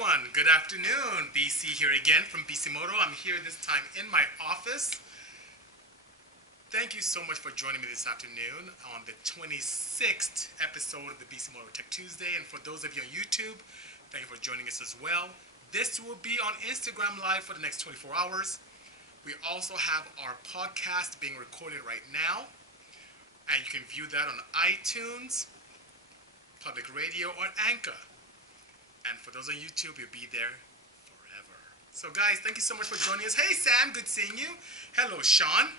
everyone, good afternoon. BC here again from Bisimoto. I'm here this time in my office. Thank you so much for joining me this afternoon on the 26th episode of the Bisimoto Tech2sDay. And for those of you on YouTube, thank you for joining us as well. This will be on Instagram Live for the next 24 hours. We also have our podcast being recorded right now. And you can view that on iTunes, Public Radio, or Anchor. And for those on YouTube, you'll be there forever. So guys, thank you so much for joining us. Hey Sam, good seeing you. Hello Sean.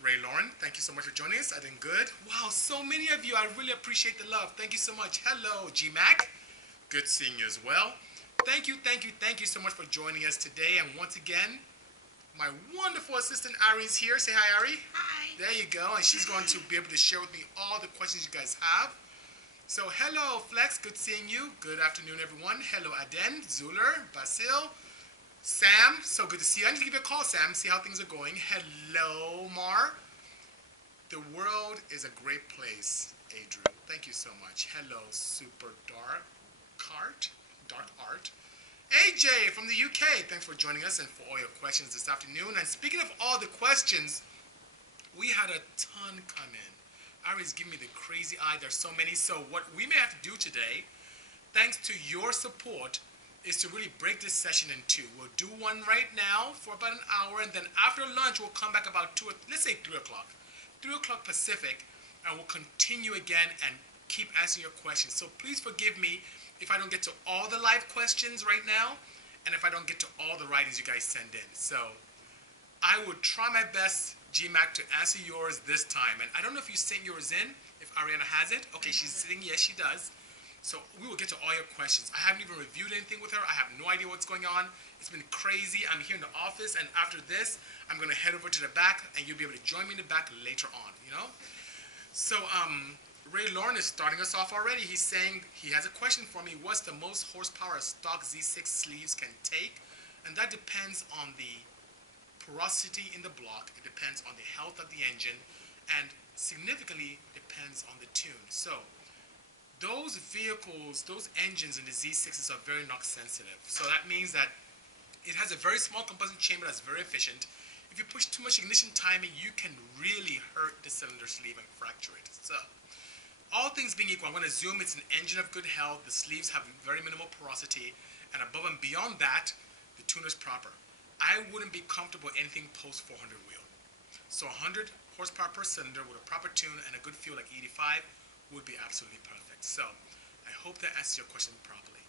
Ray Lauren, thank you so much for joining us. I did good. Wow, so many of you. I really appreciate the love. Thank you so much. Hello G-Mac. Good seeing you as well. Thank you so much for joining us today. And once again, my wonderful assistant Ari is here. Say hi, Ari. Hi. There you go. And she's going to be able to share with me all the questions you guys have. So hello Flex, good seeing you. Good afternoon everyone. Hello Aden, Zuler, Basil, Sam, so good to see you. I need to give you a call, Sam, see how things are going. Hello Mar. The world is a great place, Adrian. Thank you so much. Hello Super Dark Art. AJ from the UK, thanks for joining us and for all your questions this afternoon. And speaking of all the questions, we had a ton come in. Ari's giving me the crazy eye. There's so many. So what we may have to do today, thanks to your support, is to really break this session in two. We'll do one right now for about an hour, and then after lunch, we'll come back about let's say 3 o'clock. 3 o'clock Pacific, and we'll continue again and keep answering your questions. So please forgive me if I don't get to all the live questions right now, and if I don't get to all the writings you guys send in. So I will try my best, G-Mac, to answer yours this time. And I don't know if you sent yours in, if Ariana has it. Okay, she's sitting. Yes, she does. So we will get to all your questions. I haven't even reviewed anything with her. I have no idea what's going on. It's been crazy. I'm here in the office, and after this, I'm going to head over to the back, and you'll be able to join me in the back later on, you know? So Ray Lauren is starting us off already. He's saying he has a question for me. What's the most horsepower a stock Z6 sleeves can take? And that depends on the porosity in the block. It depends on the health of the engine, and significantly depends on the tune. So those vehicles, those engines in the Z6s are very knock sensitive. So that means that it has a very small combustion chamber that's very efficient. If you push too much ignition timing, you can really hurt the cylinder sleeve and fracture it. So all things being equal, I'm going to assume it's an engine of good health. The sleeves have very minimal porosity, and above and beyond that, the tune is proper. I wouldn't be comfortable with anything post 400 wheel. So 100 horsepower per cylinder with a proper tune and a good fuel like 85 would be absolutely perfect. So I hope that answers your question properly.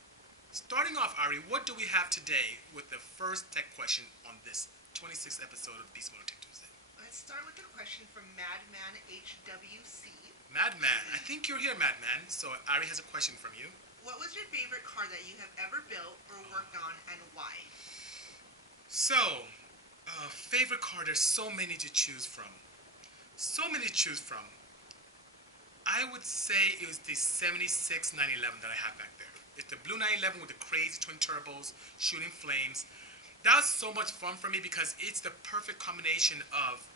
Starting off, Ari, what do we have today with the first tech question on this 26th episode of Bisimoto Tech2sDay? Let's start with a question from Madman HWC. Madman, I think you're here, Madman. So Ari has a question from you. What was your favorite car that you have ever built or worked on, and why? So, favorite car, there's so many to choose from. I would say it was the 76 911 that I have back there. It's the blue 911 with the crazy twin turbos, shooting flames. That's so much fun for me because it's the perfect combination of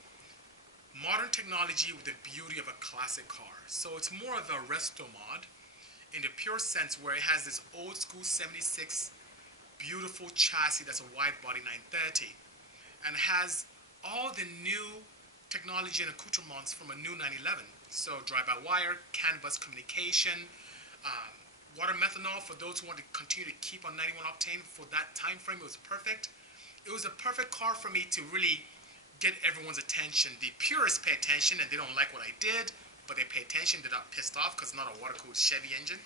modern technology with the beauty of a classic car. So it's more of a resto mod in the pure sense where it has this old school 76 beautiful chassis that's a wide body 930 and has all the new technology and accoutrements from a new 911. So drive-by-wire, CAN bus communication, water methanol for those who want to continue to keep on 91 octane. For that time frame, it was perfect. It was a perfect car for me to really get everyone's attention. The purists pay attention and they don't like what I did, but they pay attention. They're not pissed off because it's not a water-cooled Chevy engine.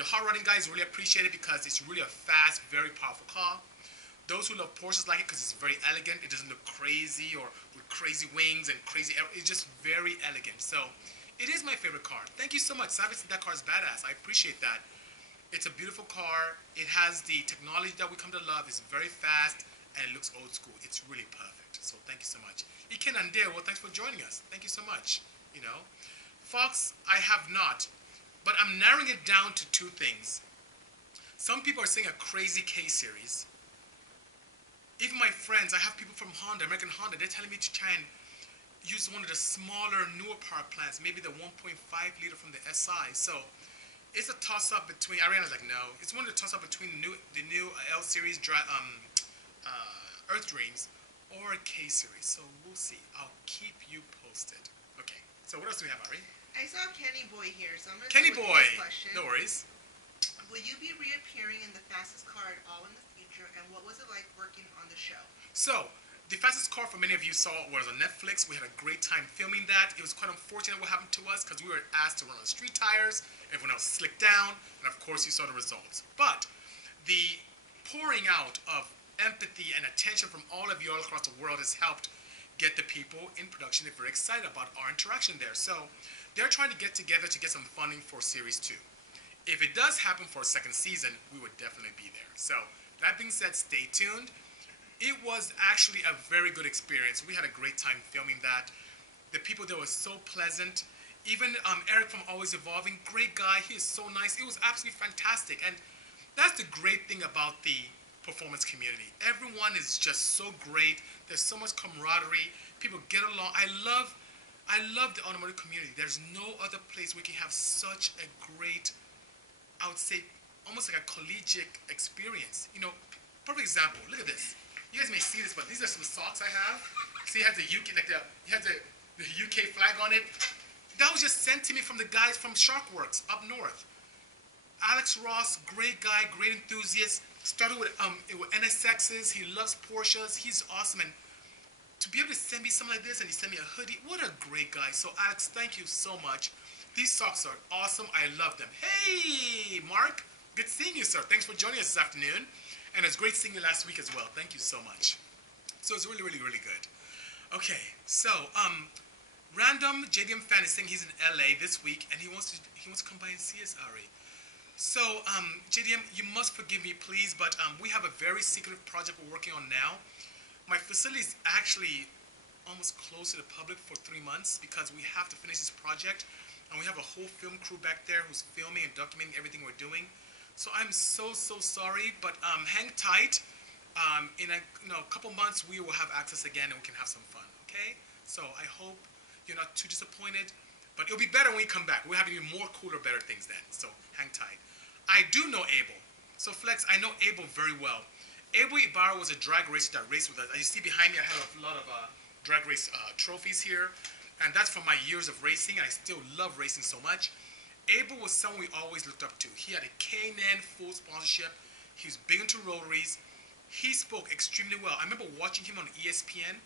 The hot rodding guys really appreciate it because it's really a fast, very powerful car. Those who love Porsches like it because it's very elegant. It doesn't look crazy or with crazy wings and crazy air. It's just very elegant. So it is my favorite car. Thank you so much. Savage said that car is badass. I appreciate that. It's a beautiful car. It has the technology that we come to love. It's very fast and it looks old school. It's really perfect. So thank you so much. Iken Ande, well, thanks for joining us. Thank you so much. You know, Fox, I have not. But I'm narrowing it down to two things. Some people are saying a crazy K series. Even my friends, I have people from Honda, American Honda, they're telling me to try and use one of the smaller, newer power plants, maybe the 1.5 liter from the SI. So It's a toss-up between, Ariana's like, no. It's one of the toss-up between the new L series, Earth Dreams, or a K series. So we'll see. I'll keep you posted. Okay. So what else do we have, Ari? I saw Kenny Boy here, so I'm going to Kenny start Boy. with this question. No worries. Will you be reappearing in The Fastest Car at all in the future, and what was it like working on the show? So, The Fastest Car, for many of you saw, was on Netflix. We had a great time filming that. It was quite unfortunate what happened to us because we were asked to run on street tires. Everyone else slicked down, and of course you saw the results. But the pouring out of empathy and attention from all of you all across the world has helped get the people in production very excited about our interaction there. So they're trying to get together to get some funding for Series 2. If it does happen for a second season, we would definitely be there. So that being said, stay tuned. It was actually a very good experience. We had a great time filming that. The people there were so pleasant. Even Eric from Always Evolving, great guy. He is so nice. It was absolutely fantastic. And that's the great thing about the performance community. Everyone is just so great. There's so much camaraderie. People get along. I love the automotive community. There's no other place we can have such a great, I would say, almost like a collegiate experience. You know, perfect example. Look at this. You guys may see this, but these are some socks I have. See, it has the UK, like it has the UK flag on it. That was just sent to me from the guys from Sharkworks up north. Alex Ross, great guy, great enthusiast. Started with NSXs. He loves Porsches. He's awesome. And to be able to send me something like this, and he sent me a hoodie, what a great guy. So Alex, thank you so much. These socks are awesome. I love them. Hey, Mark. Good seeing you, sir. Thanks for joining us this afternoon. And it's great seeing you last week as well. Thank you so much. So it's really, really, really good. Okay, so random JDM fan is saying he's in LA this week, and he wants to come by and see us, Ari. So JDM, you must forgive me, please, but we have a very secretive project we're working on now. My facility is actually almost closed to the public for 3 months because we have to finish this project, and we have a whole film crew back there who's filming and documenting everything we're doing. So I'm so sorry, but hang tight. In a couple months, we will have access again, and we can have some fun. Okay? So I hope you're not too disappointed, but it'll be better when we come back. We'll have even more cooler, better things then. So hang tight. I do know Abel. So Flex, I know Abel very well. Abel Ibarra was a drag racer that raced with us. As you see behind me, I have a lot of drag race trophies here, and that's from my years of racing. I still love racing so much. Abel was someone we always looked up to. He had a K&N full sponsorship. He was big into rotaries. He spoke extremely well. I remember watching him on ESPN,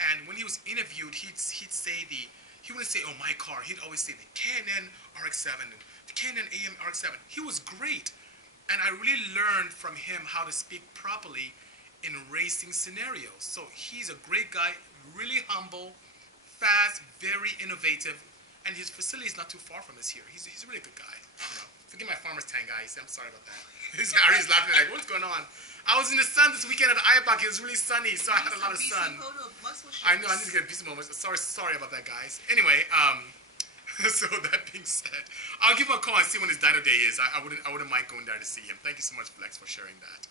and when he was interviewed, he wouldn't say, "Oh, my car." He'd always say the K&N RX-7 and the K&N AM RX-7. He was great, and I really learned from him how to speak properly in racing scenarios. So he's a great guy, really humble, fast, very innovative. And his facility is not too far from us here. He's a really good guy. You know, forget my farmer's tan guy. I'm sorry about that. His Harry's laughing like, what's going on? I was in the sun this weekend at Ayabak. It was really sunny, so I had a lot of sun. I know, I need to get a Bisimoto. Sorry about that, guys. Anyway, so that being said, I'll give him a call and see when his dyno day is. I wouldn't mind going there to see him. Thank you so much, Flex, for sharing that.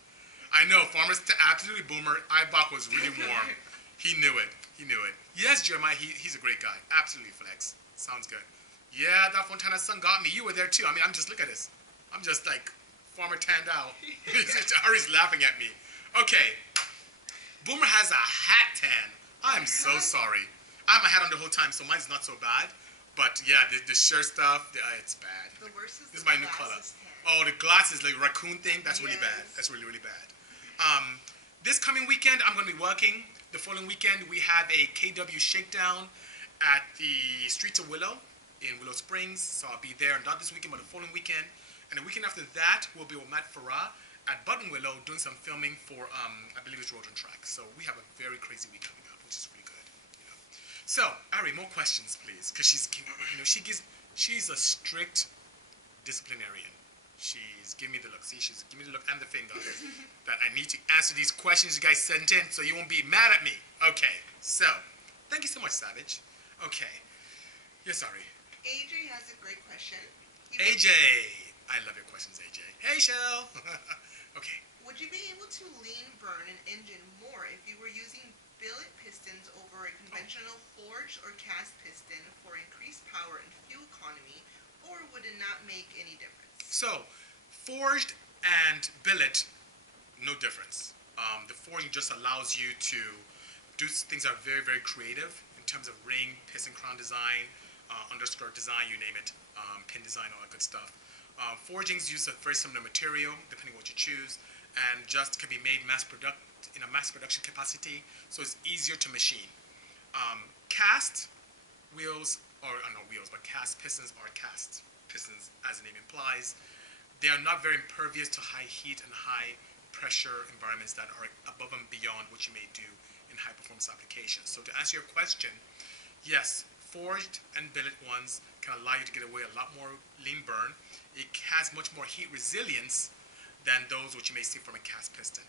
I know, farmer's absolutely boomer. Ayabak was really warm. He knew it. He knew it. Yes, Jeremiah, he's a great guy. Absolutely, Flex. Sounds good. Yeah, that Fontana's son got me. You were there too. I mean, look at this. I'm just like farmer tanned out. Ari's laughing at me. Okay. Boomer has a hat tan. I'm so sorry. I have my hat on the whole time, so mine's not so bad. But yeah, the shirt stuff, it's bad. The worst is this is my new color. Oh, the glasses, like raccoon thing, that's really bad. That's really, really bad. This coming weekend, I'm going to be working. The following weekend, we have a KW shakedown at the Streets of Willow in Willow Springs. So I'll be there, not this weekend, but the following weekend. And the weekend after that, we'll be with Matt Farah at Button Willow doing some filming for, I believe it's Road and Track. So we have a very crazy week coming up, which is really good. You know. So, Ari, more questions, please. Because she's a strict disciplinarian. She's giving me the look. See, she's giving me the look and the finger that I need to answer these questions you guys sent in so you won't be mad at me. Okay, so, thank you so much, Savage. Okay. Yes, sorry. AJ has a great question. AJ! I love your questions, AJ. Hey, Shell! Okay. Would you be able to lean burn an engine more if you were using billet pistons over a conventional forged or cast piston for increased power and fuel economy, or would it not make any difference? So, forged and billet, no difference. The forging just allows you to do things that are very, very creative in terms of ring, piston crown design, underskirt design, you name it, pin design, all that good stuff. Forgings use a very similar material, depending on what you choose, and just can be made in a mass production capacity, so it's easier to machine. Cast wheels, or not wheels, but cast pistons are cast pistons, as the name implies. They are not very impervious to high heat and high pressure environments that are above and beyond what you may do in high performance applications. So to answer your question, yes, forged and billet ones can allow you to get away a lot more lean burn. It has much more heat resilience than those which you may see from a cast piston.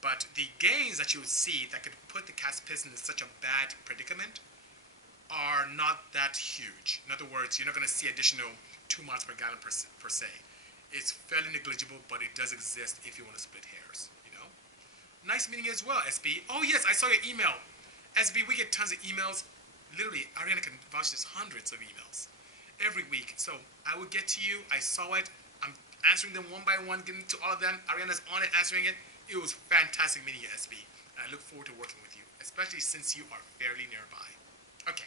But the gains that you would see that could put the cast piston in such a bad predicament are not that huge. In other words, you're not going to see additional 2 miles per gallon per se. It's fairly negligible, but it does exist if you want to split hairs, you know. Nice meeting you as well, SB. Oh yes, I saw your email. SB, we get tons of emails. Literally, Ariana can vouch this, hundreds of emails every week. So I will get to you. I saw it. I'm answering them one by one, getting to all of them. Ariana's on it, answering it. It was fantastic meeting you, SB. And I look forward to working with you, especially since you are fairly nearby. Okay.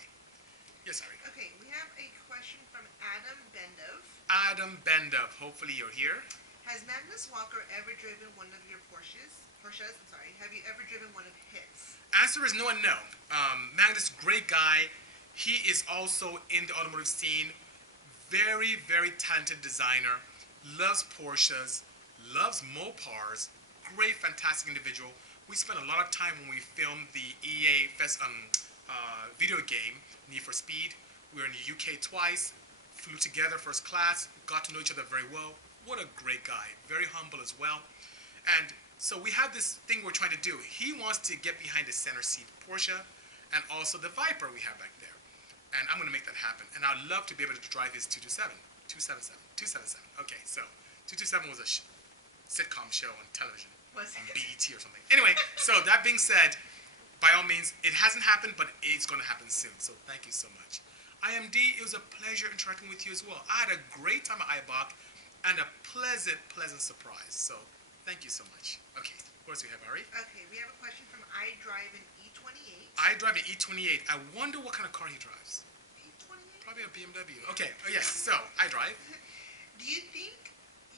Yes, Ari. Okay, we have a question from Adam Bendov. Adam Bendov, hopefully you're here. Has Magnus Walker ever driven one of your Porsches? Have you ever driven one of his? Answer is no and no. Magnus, great guy. He is also in the automotive scene. Very, very talented designer. Loves Porsches. Loves Mopars. Great, fantastic individual. We spent a lot of time when we filmed the EA video game, Need for Speed. We were in the UK twice. Flew together first class. Got to know each other very well. What a great guy. Very humble as well. And so we have this thing we're trying to do. He wants to get behind the center seat Porsche and also the Viper we have back there. And I'm going to make that happen. And I'd love to be able to drive his 277. Okay, so 227 was a sitcom show on television. Was on it? BET or something. Anyway, so that being said, by all means, it hasn't happened, but it's going to happen soon. So thank you so much. IMD, it was a pleasure interacting with you as well. I had a great time at IBOC and a pleasant surprise. So thank you so much. Okay, what else do we have, Ari? Okay, we have a question from I Drive an E28. I drive an E28. I wonder what kind of car he drives. E28? Probably a BMW. Okay, oh yes, so I drive. Do you think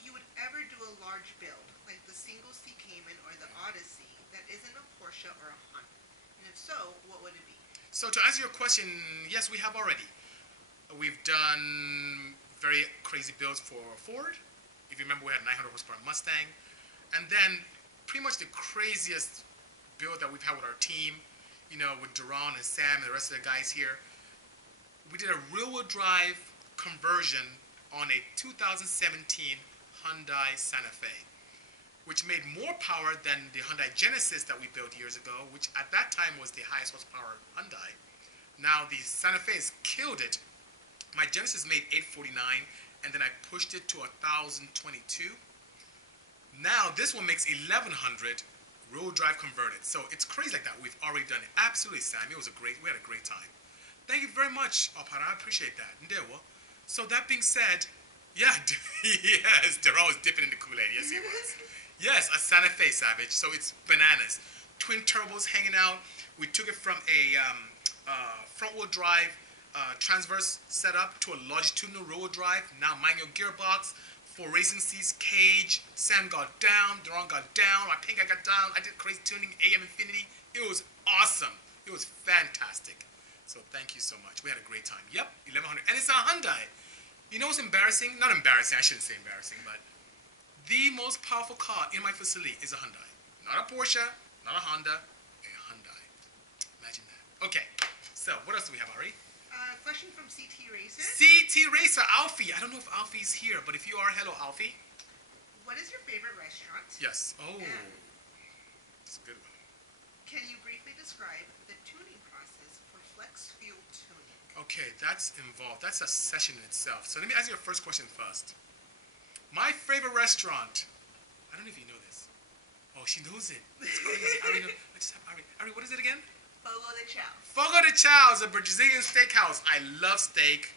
you would ever do a large build, like the single C Cayman or the Odyssey, that isn't a Porsche or a Honda? And if so, what would it be? So to answer your question, yes, we have already. We've done very crazy builds for Ford. If you remember, we had a 900 horsepower Mustang. And then pretty much the craziest build that we've had with our team, you know, with Duran and Sam and the rest of the guys here, we did a rear-wheel drive conversion on a 2017 Hyundai Santa Fe, which made more power than the Hyundai Genesis that we built years ago, which at that time was the highest horsepower Hyundai. Now the Santa Fe has killed it. My Genesis made 849, and then I pushed it to 1,022. Now this one makes 1,100 rear drive converted. So it's crazy like that. We've already done it. Absolutely, Sam. We had a great time. Thank you very much, Opara. I appreciate that. Ndewo. So that being said, yeah, yes, Daryl was dipping in the Kool-Aid. Yes, he was. Yes, a Santa Fe Savage. So it's bananas. Twin turbos hanging out. We took it from a front-wheel drive transverse setup to a longitudinal rear-wheel drive. Now manual gearbox. 4 racing seats, cage, Sam got down, Duran got down, I think I got down, I did crazy tuning, AM Infinity. It was awesome. It was fantastic. So thank you so much. We had a great time. Yep, 1,100. And it's a Hyundai. You know what's embarrassing? Not embarrassing, I shouldn't say embarrassing, but the most powerful car in my facility is a Hyundai. Not a Porsche, not a Honda, a Hyundai. Imagine that. Okay, so what else do we have, Ari? Question from CT Racer. CT Racer, Alfie. I don't know if Alfie's here, but if you are, hello, Alfie. What is your favorite restaurant? Yes. Oh, And that's a good one. can you briefly describe the tuning process for flex fuel tuning? Okay, that's involved. That's a session in itself. So let me ask you your first question first. My favorite restaurant. I don't know if you know this. Oh, she knows it. It's crazy. Ari, I just have Ari. Ari, what is it again? Fogo de Chao. Fogo de Chao is a Brazilian steakhouse. I love steak.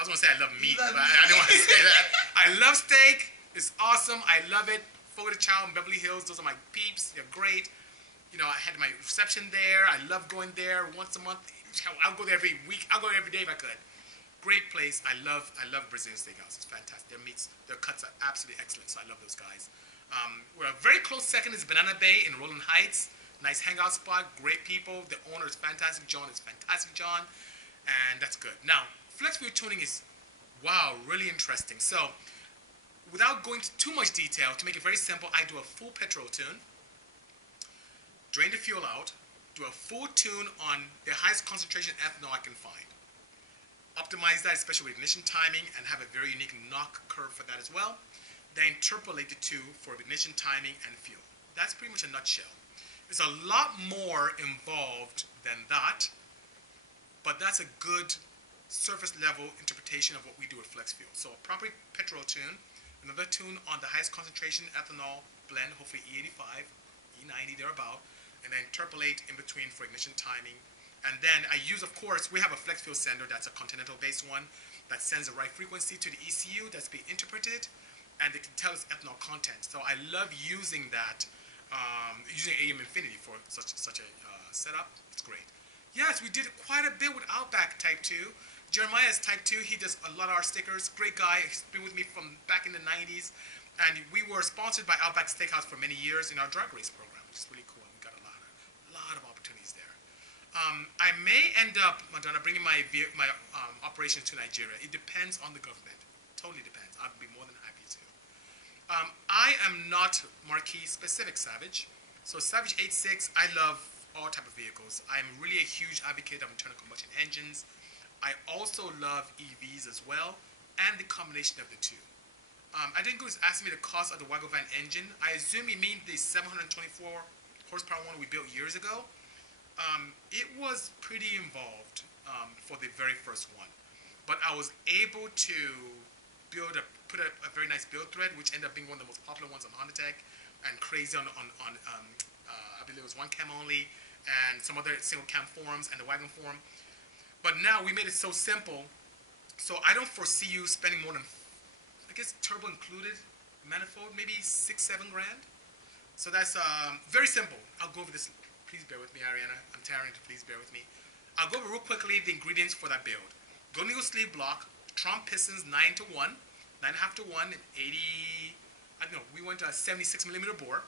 I was going to say I love meat, love but meat. I don't want to say that. I love steak. It's awesome. I love it. Fogo de Chao in Beverly Hills. Those are my peeps. They're great. You know, I had my reception there. I love going there once a month. I'll go there every week. I'll go there every day if I could. Great place. I love Brazilian Steakhouse. It's fantastic. Their meats, their cuts are absolutely excellent. So I love those guys. We're a very close second is Banana Bay in Rolling Heights. Nice hangout spot. Great people. The owner is fantastic. John is fantastic. John, and that's good. Now, flex fuel tuning is wow, really interesting. So, without going into too much detail, to make it very simple, I do a full petrol tune. Drain the fuel out, do a full tune on the highest concentration ethanol I can find. Optimize that, especially with ignition timing, and have a very unique knock curve for that as well. Then interpolate the two for ignition timing and fuel. That's pretty much a nutshell. There's a lot more involved than that, but that's a good surface level interpretation of what we do with flex fuel. So a proper petrol tune, another tune on the highest concentration ethanol blend, hopefully E85, E90, thereabout, and then interpolate in between for ignition timing. And then I use, of course, we have a flex fuel sender that's a continental-based one that sends the right frequency to the ECU that's being interpreted, and it can tell us ethanol content. So I love using that, using AM Infinity for such a setup. It's great. Yes, we did quite a bit with Outback Type 2. Jeremiah is Type 2. He does a lot of our stickers. Great guy. He's been with me from back in the 90s. And we were sponsored by Outback Steakhouse for many years in our drag race program, which is really cool. We got a lot of opportunities there. I may end up, Madonna, bringing my operations to Nigeria. It depends on the government. Totally depends. I'd be more than happy to. I am not marquee specific Savage. So Savage 86, I love all type of vehicles. I'm really a huge advocate of internal combustion engines. I also love EVs as well, and the combination of the two. I think it was asking me the cost of the Wago Van engine. I assume you mean the 724 horsepower one we built years ago. It was pretty involved for the very first one, but I was able to put a very nice build thread, which ended up being one of the most popular ones on Honda Tech, and crazy on I believe it was one cam only, and some other single cam forums and the wagon forum. But now we made it so simple, so I don't foresee you spending more than, I guess turbo included, manifold, maybe 6-7 grand. So that's very simple. I'll go over this. Please bear with me, Ariana. I'm tiring to please bear with me. I'll go over real quickly the ingredients for that build. Golden Eagle sleeve block, Trump pistons 9-1, 9.5 to 1, 80. I don't know. We went to a 76 millimeter bore.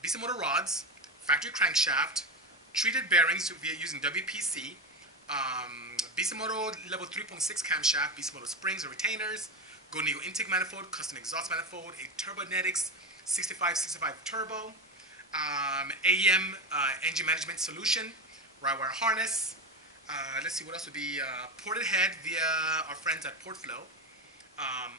Bisimoto rods, factory crankshaft, treated bearings using WPC, Bisimoto level 3.6 camshaft, Bisimoto springs or retainers, Golden Eagle intake manifold, custom exhaust manifold, a Turbonetics 6565 turbo, AEM engine management solution, ride wire harness. Let's see what else would be ported head via our friends at Portflow.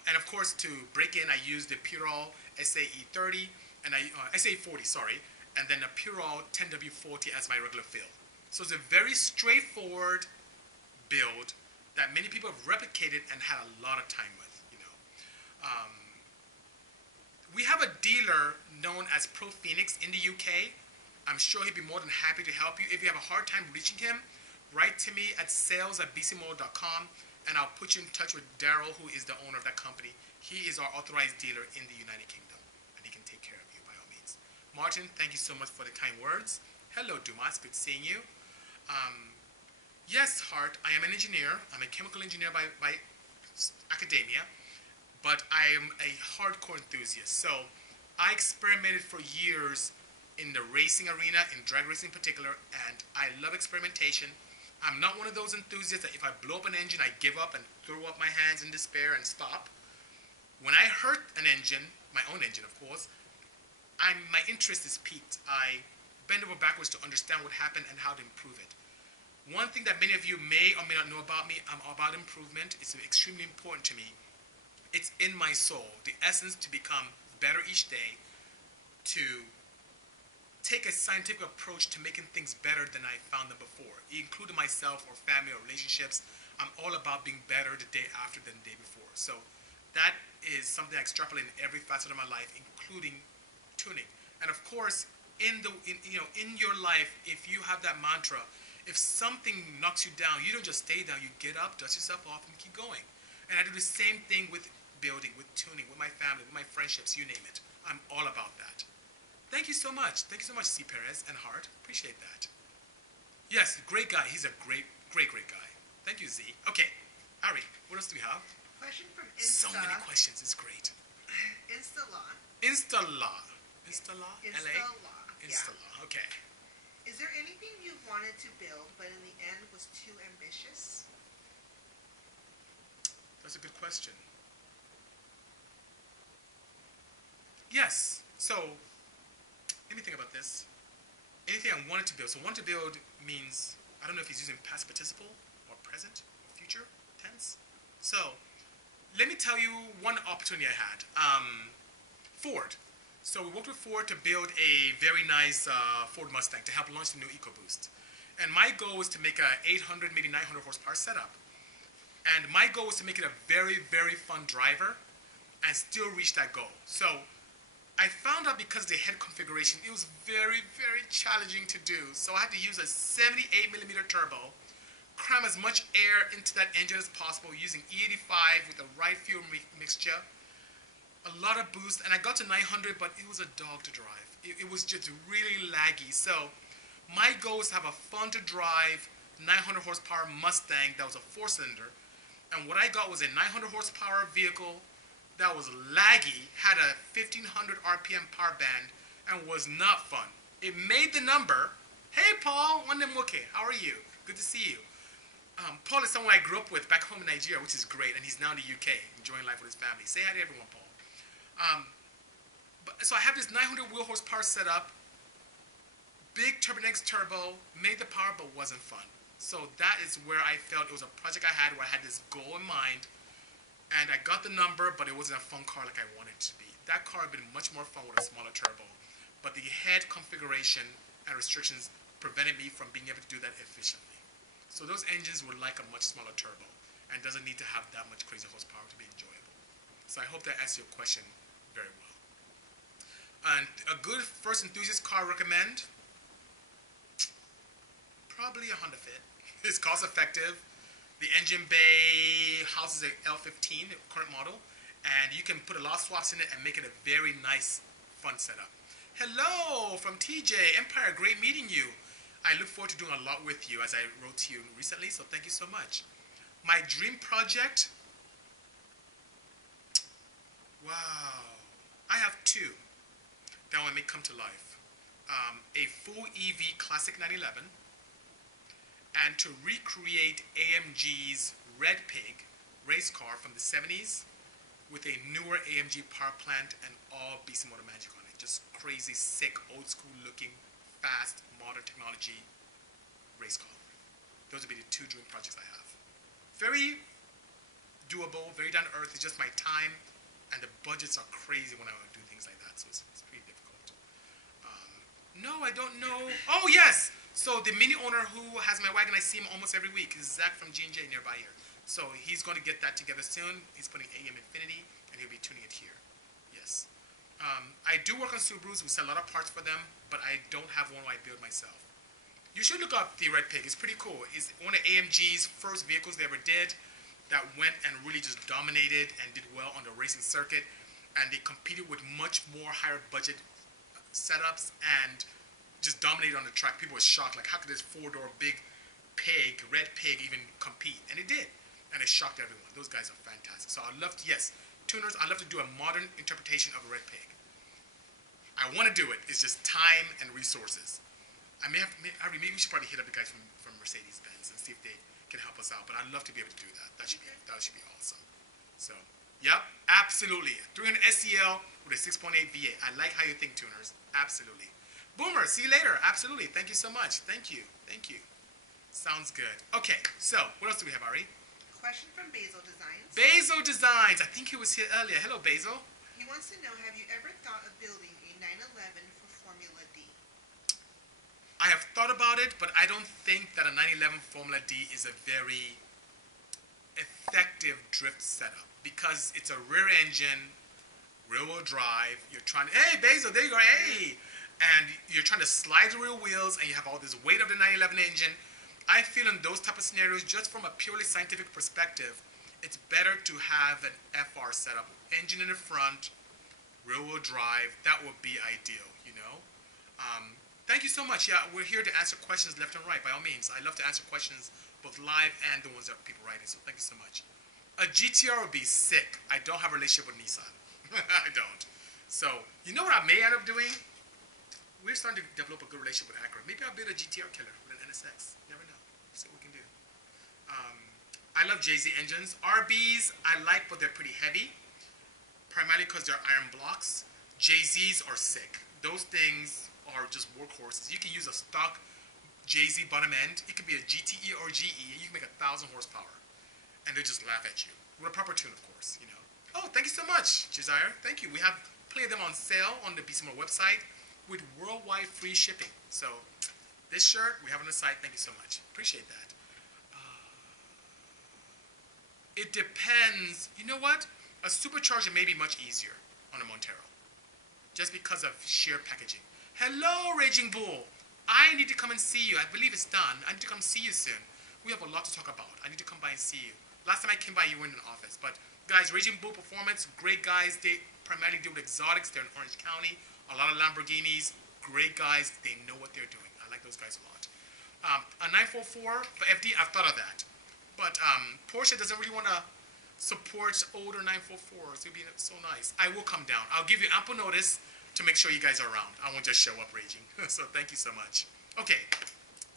And of course, to break in, I used the Purol SAE30 and SAE40, sorry, and then a Purol 10W40 as my regular fill. So it's a very straightforward build that many people have replicated and had a lot of time with. You know, we have a dealer known as Pro Phoenix in the UK. I'm sure he'd be more than happy to help you. If you have a hard time reaching him, write to me at sales@bisimoto.com, and I'll put you in touch with Daryl, who is the owner of that company. He is our authorized dealer in the United Kingdom, and he can take care of you by all means. Martin, thank you so much for the kind words. Hello, Dumas. Good seeing you. Yes, Hart, I am an engineer. I'm a chemical engineer by academia, but I am a hardcore enthusiast. So I experimented for years in the racing arena, in drag racing in particular, and I love experimentation. I'm not one of those enthusiasts that if I blow up an engine, I give up and throw up my hands in despair and stop. When I hurt an engine, my own engine of course, my interest is piqued. I bend over backwards to understand what happened and how to improve it. One thing that many of you may or may not know about me, I'm about improvement. It's extremely important to me. It's in my soul, the essence to become better each day, to take a scientific approach to making things better than I found them before, including myself or family or relationships. I'm all about being better the day after than the day before. So that is something I extrapolate in every facet of my life, including tuning. And of course, in your life, if you have that mantra, If something knocks you down, you don't just stay down. You get up, dust yourself off, and keep going. And I do the same thing with building, with tuning, with my family, with my friendships, you name it. I'm all about that. Thank you so much. Thank you so much, C. Perez and Hart. Appreciate that. Yes, great guy. He's a great guy. Thank you, Z. Okay, Ari, what else do we have? Question from Insta. So many questions. It's great. Instalaw. Instalaw. Instalaw? LA? Instalaw. Instalaw. Okay. Is there anything you wanted to build, but in the end was too ambitious? That's a good question. Yes. So, let me think about this. Anything I wanted to build. So, want to build means, I don't know if he's using past participle or present or future tense. So, let me tell you one opportunity I had. Ford. So, we worked with Ford to build a very nice Ford Mustang to help launch the new EcoBoost. And my goal was to make a 800, maybe 900 horsepower setup. And my goal was to make it a very, very fun driver and still reach that goal. So, I found out because of the head configuration, it was very, very challenging to do. So I had to use a 78mm turbo, cram as much air into that engine as possible using E85 with the right fuel mixture, a lot of boost, and I got to 900, but it was a dog to drive. It was just really laggy. So my goal was to have a fun to drive 900 horsepower Mustang that was a 4-cylinder. And what I got was a 900 horsepower vehicle that was laggy, had a 1500 RPM power band, and was not fun. It made the number. Hey, Paul, Wandemuke, how are you? Good to see you. Paul is someone I grew up with back home in Nigeria, which is great, and he's now in the UK, enjoying life with his family. Say hi to everyone, Paul. So I have this 900 wheel horsepower setup, big Turbonex turbo, made the power, but wasn't fun. So that is where I felt it was a project I had where I had this goal in mind, and I got the number, but it wasn't a fun car like I wanted it to be. That car had been much more fun with a smaller turbo, but the head configuration and restrictions prevented me from being able to do that efficiently. So those engines were like a much smaller turbo and doesn't need to have that much crazy horsepower to be enjoyable. So I hope that answers your question very well. And a good first enthusiast car I recommend, probably a Honda Fit. It's cost effective. The engine bay houses a L15, the current model, and you can put a lot of swaps in it and make it a very nice, fun setup. Hello from TJ Empire, great meeting you. I look forward to doing a lot with you, as I wrote to you recently, so thank you so much. My dream project, wow, I have two that I want to make come to life. A full EV classic 911, and to recreate AMG's Red Pig race car from the 70s with a newer AMG power plant and all Bisimoto magic on it. Just crazy, sick, old school looking, fast, modern technology race car. Those would be the two dream projects I have. Very doable, very down to earth. It's just my time, and the budgets are crazy when I want to do things like that, so it's pretty difficult. No, I don't know. Oh, yes! So the mini owner who has my wagon, I see him almost every week, is Zach from G&J nearby here. So he's going to get that together soon. He's putting AM Infinity, and he'll be tuning it here. Yes. I do work on Subarus. We sell a lot of parts for them, but I don't have one I build myself. You should look up the Red Pig. It's pretty cool. It's one of AMG's first vehicles they ever did that went and really just dominated and did well on the racing circuit. And they competed with much more higher budget setups and just dominated on the track. People were shocked, like, how could this 4-door big pig, Red Pig, even compete? And it did, and it shocked everyone. Those guys are fantastic. So I'd love to, yes, tuners, I'd love to do a modern interpretation of a Red Pig. I want to do it. It's just time and resources. Maybe we should probably hit up the guys from Mercedes-Benz and see if they can help us out. But I'd love to be able to do that. That should be awesome. So, yep, absolutely. 300 SEL with a 6.8 V8. I like how you think, tuners. Absolutely. Boomer, see you later. Absolutely. Thank you so much. Thank you. Thank you. Sounds good. Okay, so what else do we have, Ari? Question from Basil Designs. Basil Designs. I think he was here earlier. Hello, Basil. He wants to know, have you ever thought of building a 911 for Formula D? I have thought about it, but I don't think that a 911 Formula D is a very effective drift setup because it's a rear engine, rear-wheel drive. You're trying to, hey, Basil, there you go, hey! And you're trying to slide the rear wheels, and you have all this weight of the 911 engine, I feel in those type of scenarios, just from a purely scientific perspective, it's better to have an FR setup. Engine in the front, rear-wheel drive, that would be ideal, you know? Thank you so much. Yeah, we're here to answer questions left and right, by all means. I love to answer questions, both live and the ones that people writing, so thank you so much. A GTR would be sick. I don't have a relationship with Nissan. I don't. So, you know what I may end up doing? We're starting to develop a good relationship with Acura. Maybe I'll build a GTR killer with an NSX. Never know. See what we can do. I love JZ engines. RBs, I like, but they're pretty heavy. Primarily because they're iron blocks. JZs are sick. Those things are just workhorses. You can use a stock JZ bottom end. It could be a GTE or GE. You can make 1,000 horsepower. And they just laugh at you. With a proper tune, of course, you know. Oh, thank you so much, Josiah. Thank you. We have plenty of them on sale on the Bisimoto website with worldwide free shipping. So, this shirt we have on the site. Thank you so much. Appreciate that. It depends. You know what? A supercharger may be much easier on a Montero. Just because of sheer packaging. Hello, Raging Bull. I need to come and see you. I believe it's done. I need to come see you soon. We have a lot to talk about. I need to come by and see you. Last time I came by, you were in the office. But, guys, Raging Bull Performance, great guys. They primarily deal with exotics. They're in Orange County. A lot of Lamborghinis. Great guys. They know what they're doing. I like those guys a lot. A 944 for FD, I've thought of that. But Porsche doesn't really want to support older 944s. It would be so nice. I will come down. I'll give you ample notice to make sure you guys are around. I won't just show up raging. So thank you so much. Okay.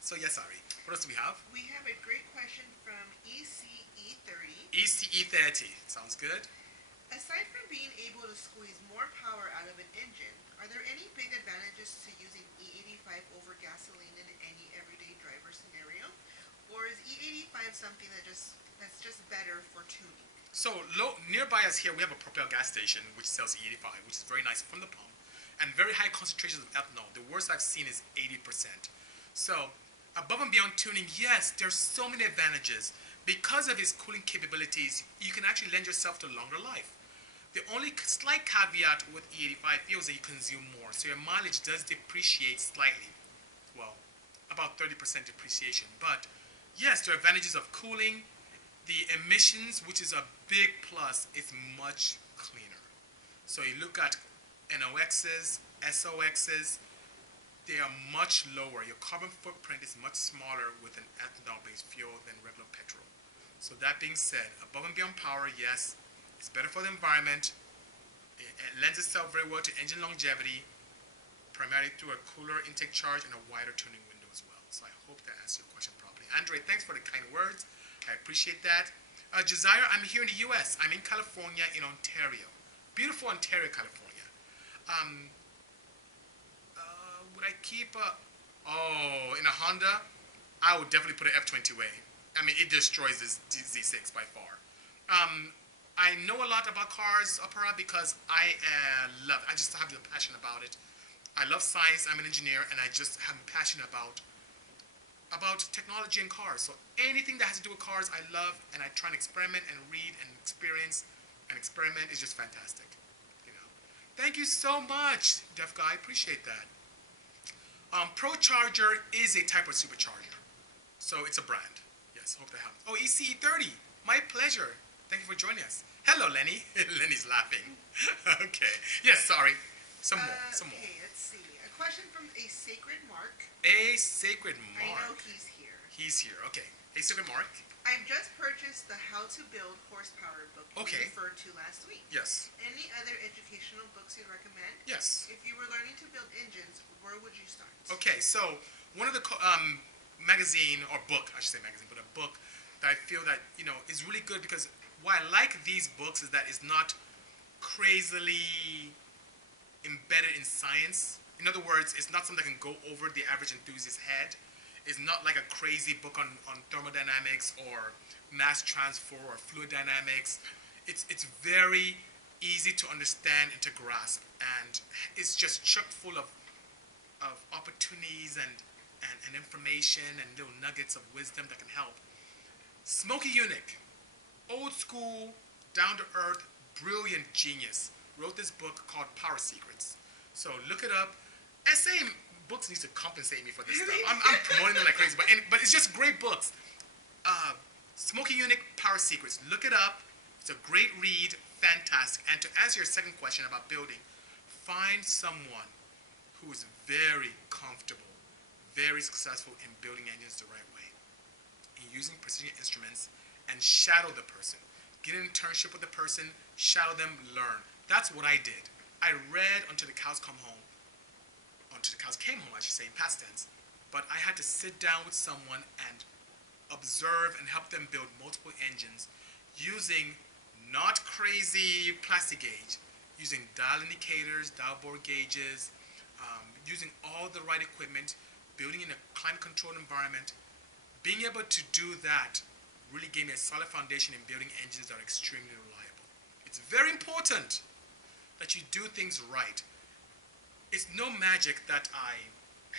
So yes, Ari. What else do we have? We have a great question from ECE30. ECE30. Sounds good. Aside from being able to squeeze more power out of an engine, are there any big advantages to using E85 over gasoline in any everyday driver scenario? Or is E85 something that's just better for tuning? So nearby us here, we have a Propel gas station which sells E85, which is very nice from the pump, and very high concentrations of ethanol. The worst I've seen is 80%. So above and beyond tuning, yes, there's so many advantages. Because of its cooling capabilities, you can actually lend yourself to longer life. The only slight caveat with E85 fuels is that you consume more, so your mileage does depreciate slightly. Well, about 30% depreciation. But yes, there are advantages of cooling. The emissions, which is a big plus, is much cleaner. So you look at NOx's, SOx's, they are much lower. Your carbon footprint is much smaller with an ethanol-based fuel than regular petrol. So that being said, above and beyond power, yes, it's better for the environment. It lends itself very well to engine longevity, primarily through a cooler intake charge and a wider tuning window as well. So I hope that answers your question properly. Andre, thanks for the kind words. I appreciate that. Josiah, I'm here in the U.S. I'm in California, in Ontario. Beautiful Ontario, California. Would I keep in a Honda, I would definitely put an F20 way. I mean, it destroys this Z6 by far. I know a lot about cars, Opera, because I just have the passion about it. I love science, I'm an engineer, and I just am passionate about technology and cars. So anything that has to do with cars, I love, and I try and experiment and read and experience and experiment is just fantastic. You know. Thank you so much, Deaf Guy. Appreciate that. Pro Charger is a type of supercharger. So it's a brand. Yes, hope that helps. Oh, ECE30. My pleasure. Thank you for joining us. Hello, Lenny. Lenny's laughing. Okay. Yes, sorry. Some more. Okay, let's see. A question from A Sacred Mark. A Sacred Mark. I know he's here. He's here. Okay. A Sacred Mark. I've just purchased the How to Build Horsepower book you referred to last week. Yes. Any other educational books you'd recommend? Yes. If you were learning to build engines, where would you start? Okay, so one of the magazine, or book, I should say magazine, but a book that I feel that, is really good because why I like these books is that it's not crazily embedded in science. In other words, it's not something that can go over the average enthusiast's head. It's not like a crazy book on thermodynamics or mass transfer or fluid dynamics. It's very easy to understand and to grasp, and it's just chock full of opportunities and information and little nuggets of wisdom that can help. Smokey Unick, old school, down to earth, brilliant genius, wrote this book called Power Secrets. So look it up. Essay books need to compensate me for this stuff. I'm promoting them like crazy, but it's just great books. Smoky Unit Power Secrets. Look it up. It's a great read. Fantastic. And to answer your second question about building, find someone who is very comfortable, very successful in building engines the right way, in using precision instruments, and shadow the person. Get an internship with the person, shadow them, learn. That's what I did. I read until the cows come home. Until the cows came home, I should say, in past tense. But I had to sit down with someone and observe and help them build multiple engines using not crazy plastic gauge, using dial indicators, dial bore gauges, using all the right equipment, building in a climate-controlled environment. Being able to do that really gave me a solid foundation in building engines that are extremely reliable. It's very important that you do things right. It's no magic that I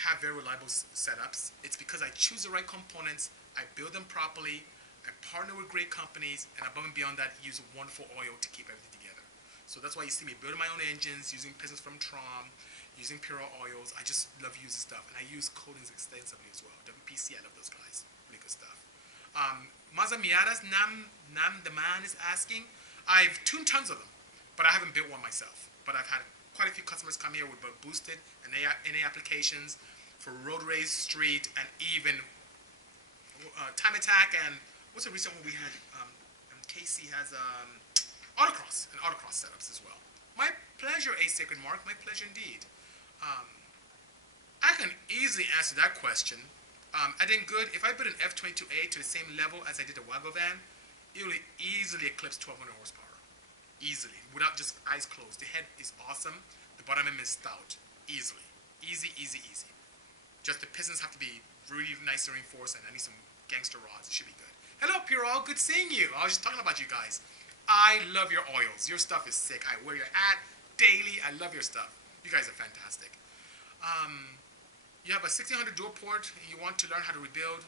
have very reliable setups. It's because I choose the right components, I build them properly, I partner with great companies, and above and beyond that, use wonderful oil to keep everything together. So that's why you see me building my own engines, using pistons from Trom, using Puro oils. I just love using stuff, and I use coatings extensively as well. WPC, I love those guys. Really good stuff. Maza Miata's Nam the man is asking. I've tuned tons of them, but I haven't built one myself. But I've had quite a few customers come here with boosted and NA applications for road race, street, and even time attack, and what's the recent one we had? Casey has autocross and autocross setups as well. My pleasure, A Sacred Mark. My pleasure indeed. I can easily answer that question. I did good. If I put an F22A to the same level as I did a Wago van, it will easily eclipse 1200 horsepower. Easily, without just eyes closed. The head is awesome. The bottom end is stout. Easily. Easy, easy, easy. Just the pistons have to be really nice and reinforced, and I need some gangster rods. It should be good. Hello, Purol. Good seeing you. I was just talking about you guys. I love your oils. Your stuff is sick. I wear your hat daily. I love your stuff. You guys are fantastic. You have a 1600 dual port, and you want to learn how to rebuild.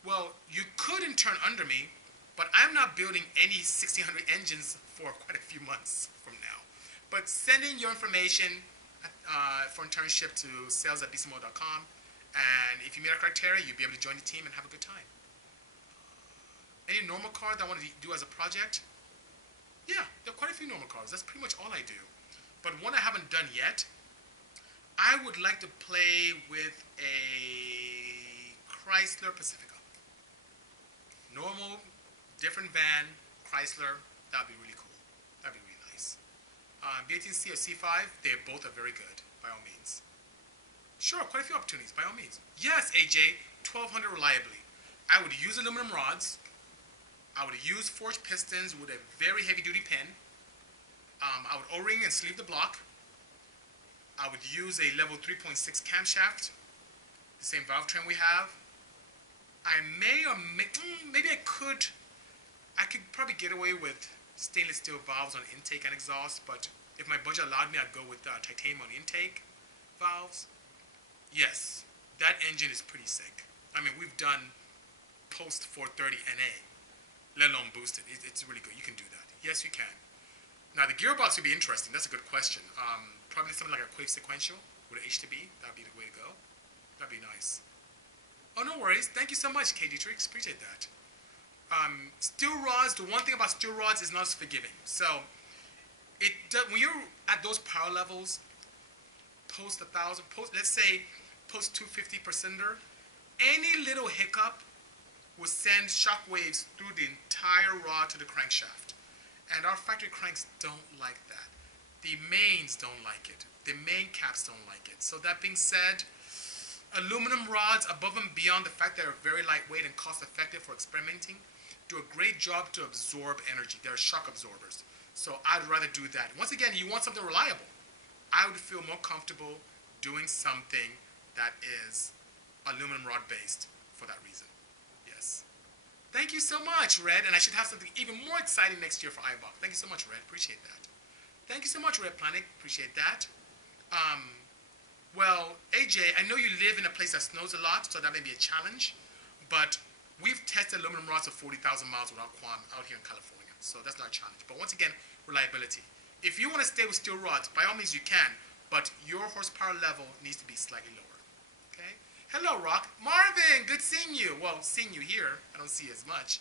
Well, you could in turn under me, but I'm not building any 1600 engines for quite a few months from now. But send in your information for internship to sales@bisimoto.com. And if you meet our criteria, you'll be able to join the team and have a good time. Any normal cars I want to do as a project? Yeah, there are quite a few normal cars. That's pretty much all I do. But one I haven't done yet, I would like to play with a Chrysler Pacifica. Normal, different van, Chrysler, that'd be really cool. That'd be really nice. B18C or C5, they both are very good, by all means. Sure, quite a few opportunities, by all means. Yes, AJ, 1200 reliably. I would use aluminum rods. I would use forged pistons with a very heavy-duty pin. I would O-ring and sleeve the block. I would use a level 3.6 camshaft, the same valve train we have. I may or maybe I could probably get away with stainless steel valves on intake and exhaust, but if my budget allowed me, I'd go with titanium on intake valves. Yes, that engine is pretty sick. I mean, we've done post 430 NA, let alone boosted. It's really good. You can do that. Yes, you can. Now, the gearbox would be interesting. That's a good question. Probably something like a Quake sequential with an H2B. That would be the way to go. That would be nice. Oh, no worries. Thank you so much, K. Dietrich. Appreciate that. Steel rods, the one thing about steel rods is not as forgiving. So, when you're at those power levels, post 1000, let's say post 250 per cylinder, any little hiccup will send shock waves through the entire rod to the crankshaft. And our factory cranks don't like that. The mains don't like it. The main caps don't like it. So that being said, aluminum rods, above and beyond the fact that they're very lightweight and cost effective for experimenting, do a great job to absorb energy. They're shock absorbers. So I'd rather do that. Once again, you want something reliable. I would feel more comfortable doing something that is aluminum rod based for that reason. Yes. Thank you so much, Red. And I should have something even more exciting next year for iBox. Thank you so much, Red. Appreciate that. Thank you so much, Red Planet. Appreciate that. Well, AJ, I know you live in a place that snows a lot, so that may be a challenge. But we've tested aluminum rods of 40,000 miles without qualm out here in California. So that's not a challenge. But once again, reliability. If you want to stay with steel rods, by all means you can. But your horsepower level needs to be slightly lower. Hello, Rock. Marvin, good seeing you. Well, seeing you here. I don't see you as much.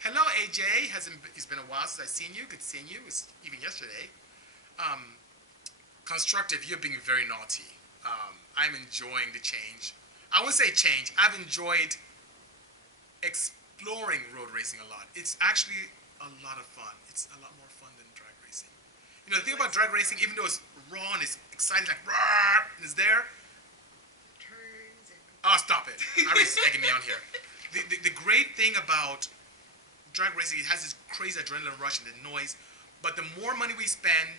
Hello, AJ. It's been a while since I've seen you. Good seeing you. It was even yesterday. Constructive, you're being very naughty. I'm enjoying the change. I wouldn't say change. I've enjoyed exploring road racing a lot. It's actually a lot of fun. It's a lot more fun than drag racing. You know, the thing about drag racing, even though it's raw and it's exciting, like, roar, and it's there. Turns and... Oh, stop it. Ari's egging me on here. The great thing about drag racing, it has this crazy adrenaline rush and the noise, but the more money we spend,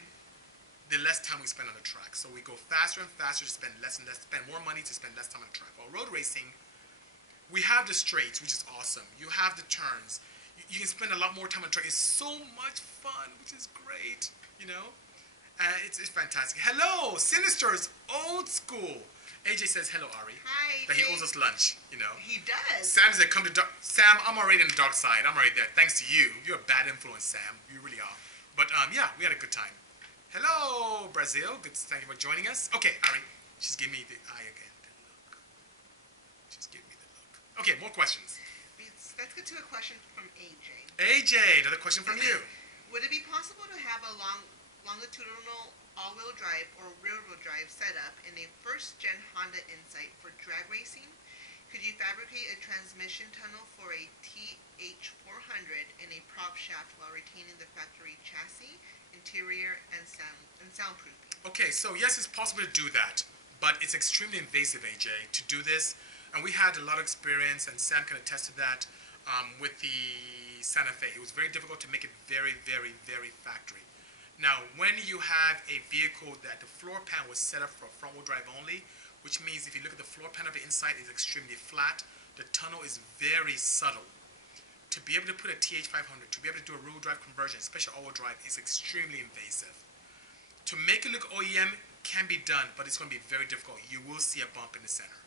the less time we spend on the track. So we go faster and faster to spend less and less, spend more money to spend less time on the track. While road racing, we have the straights, which is awesome. You have the turns. You can spend a lot more time on the track. It's so much fun, which is great, you know? It's fantastic. Hello, Sinister's old school. AJ says, hello, Ari. Hi. That he owes us lunch, you know? He does. Sam said, come to Sam, I'm already on the dark side. I'm already there. Thanks to you. You're a bad influence, Sam. You really are. But, yeah, we had a good time. Hello, Brazil. Good. Thank you for joining us. Okay, Ari. She's giving me the eye again. The look. She's giving me the look. Okay, more questions. Let's get to a question from AJ. AJ, another question from you. Would it be possible to have a longitudinal all-wheel drive or rear-wheel drive setup in a first-gen Honda Insight for drag racing? Could you fabricate a transmission tunnel for a TH400 in a prop shaft while retaining the factory chassis, interior, and soundproofing? Okay, so yes, it's possible to do that, but it's extremely invasive, AJ, to do this. And we had a lot of experience, and Sam can attest to that, with the Santa Fe. It was very difficult to make it very, very, very factory. Now, when you have a vehicle that the floor pan was set up for front-wheel drive only, which means if you look at the floor pan of the inside, it's extremely flat. The tunnel is very subtle. To be able to put a TH500, to be able to do a rear-wheel drive conversion, especially all-wheel drive, is extremely invasive. To make it look OEM can be done, but it's going to be very difficult. You will see a bump in the center.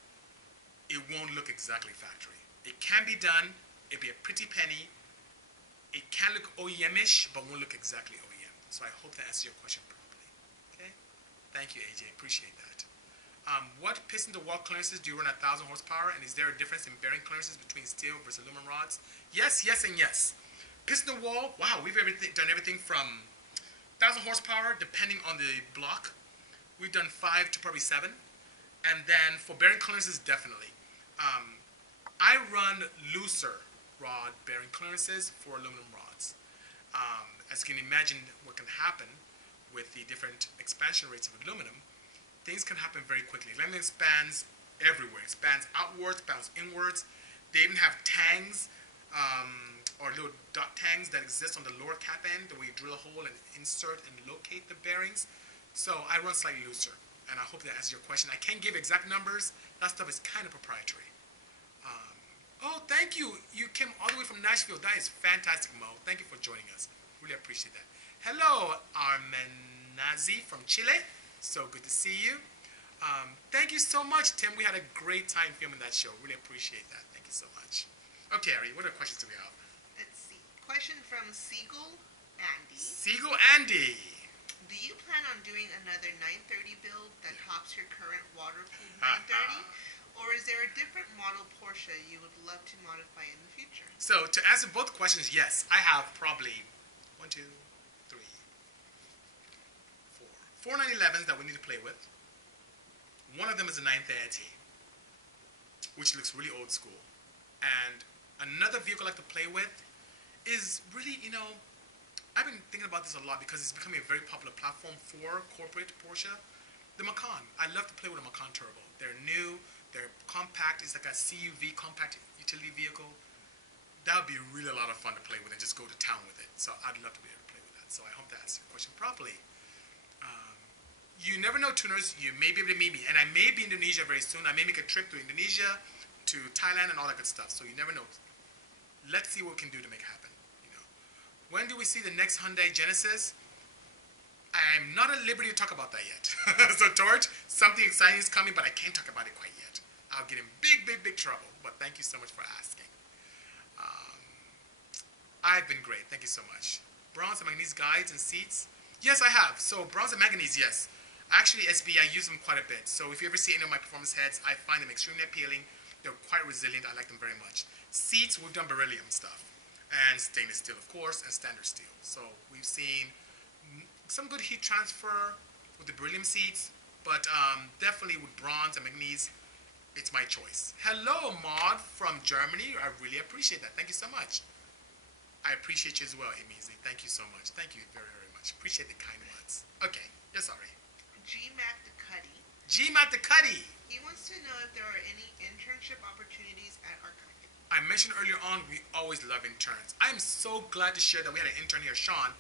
It won't look exactly factory. It can be done. It'll be a pretty penny. It can look OEM-ish, but won't look exactly OEM. So I hope that answers your question properly. Okay? Thank you, AJ. Appreciate that. What piston-to-wall clearances do you run at 1,000 horsepower, and is there a difference in bearing clearances between steel versus aluminum rods? Yes, yes, and yes. Piston-to-wall, wow, we've done everything from 1,000 horsepower, depending on the block. We've done 5 to probably 7. And then for bearing clearances, definitely. I run looser rod bearing clearances for aluminum rods. As you can imagine, what can happen with the different expansion rates of aluminum, things can happen very quickly. Aluminum expands everywhere. It expands outwards, expands inwards. They even have tangs, or little dot tangs that exist on the lower cap end, where you drill a hole and insert and locate the bearings. So I run slightly looser, and I hope that answers your question. I can't give exact numbers. That stuff is kind of proprietary. Oh, thank you. You came all the way from Nashville. That is fantastic, Mo. Thank you for joining us. Really appreciate that. Hello, Armenazi from Chile. So good to see you. Thank you so much, Tim. We had a great time filming that show. Really appreciate that. Thank you so much. Okay, Ari, what other questions do we have? Let's see. Question from Siegel Andy. Siegel Andy. Do you plan on doing another 930 build that tops your current water-cooled 930? Or is there a different model Porsche you would love to modify in the future? So to answer both questions, yes. I have probably 1, 2, 3, 4 911s that we need to play with. One of them is a 930, which looks really old school. And another vehicle I like to play with is really, you know, I've been thinking about this a lot because it's becoming a very popular platform for corporate Porsche. The Macan. I love to play with a Macan Turbo. They're new. They're compact. It's like a CUV, compact utility vehicle. That would be really a lot of fun to play with and just go to town with it. So I'd love to be able to play with that. So I hope that answers your question properly. You never know, tuners. You may be able to meet me. And I may be in Indonesia very soon. I may make a trip to Indonesia, to Thailand, and all that good stuff. So you never know. Let's see what we can do to make it happen. You know. When do we see the next Hyundai Genesis? I'm not at liberty to talk about that yet. So, Torch, something exciting is coming, but I can't talk about it quite yet. I'll get in big, big, big trouble. But thank you so much for asking. I've been great. Thank you so much. Bronze and manganese guides and seats? Yes, I have. So, bronze and manganese, yes. Actually, SB, I use them quite a bit. So if you ever see any of my performance heads, I find them extremely appealing. They're quite resilient. I like them very much. Seats, we've done beryllium stuff. And stainless steel, of course, and standard steel. So we've seen some good heat transfer with the beryllium seats, but definitely with bronze and manganese, it's my choice. Hello, Maud from Germany. I really appreciate that. Thank you so much. I appreciate you as well, Amizi. Thank you so much. Thank you very, very much. Appreciate the kind words. Okay, yes, sorry. GMAT the Cuddy. GMAT the Cuddy. He wants to know if there are any internship opportunities at our company. I mentioned earlier on, we always love interns. I'm so glad to share that we had an intern here, Sean,